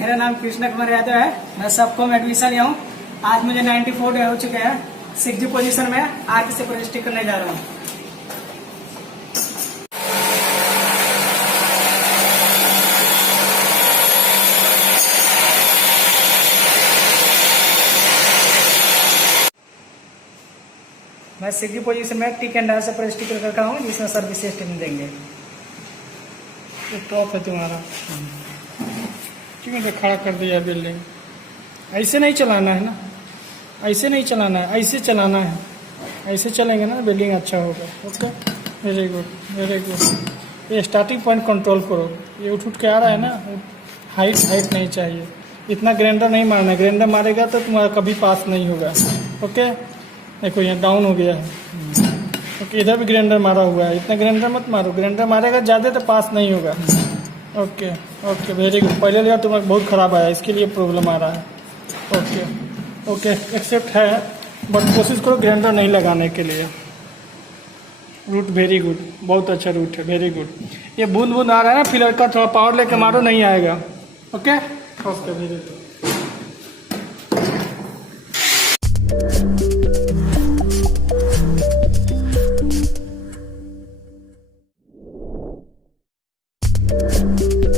मेरा नाम कृष्ण कुमार यादव है। मैं SAFCO में एडमिशन लिया हूँ। आज मुझे 94 डे हो चुके हैं। 6G पोजीशन में आर्क से प्रोजेक्ट करने जा रहा हूँ। मैं 6G पोजीशन में टिक एंड डाल से प्रोजेक्ट कर रखा हूँ, जिसमें सर्विस सिस्टम देंगे। टॉप है तुम्हारा, क्यों खड़ा कर दिया बिल्डिंग? ऐसे नहीं चलाना है ना, ऐसे नहीं चलाना है, ऐसे चलाना है। ऐसे चलेंगे ना बिल्डिंग अच्छा होगा। Okay, very good very good. ये स्टार्टिंग पॉइंट कंट्रोल करो। ये उठ के आ रहा है ना, हाइट नहीं चाहिए। इतना ग्राइंडर नहीं मारना है, ग्राइंडर मारेगा तो तुम्हारा कभी पास नहीं होगा। ओके, देखो यहाँ डाउन हो गया है। ओके, इधर भी ग्राइंडर मारा हुआ है। इतना ग्राइंडर मत मारो, ग्राइंडर मारेगा ज़्यादा तो पास नहीं होगा। Okay okay, very good. पहले लेयर तुम्हारा बहुत ख़राब आया, इसके लिए प्रॉब्लम आ रहा है। ओके ओके, एक्सेप्ट है, बट कोशिश करो ग्राइंडर नहीं लगाने के लिए। रूट वेरी गुड, बहुत अच्छा रूट है, वेरी गुड। ये बूंद बूंद आ रहा है ना फिलर का, थोड़ा पावर लेके मारो, नहीं आएगा। Okay okay, very good. you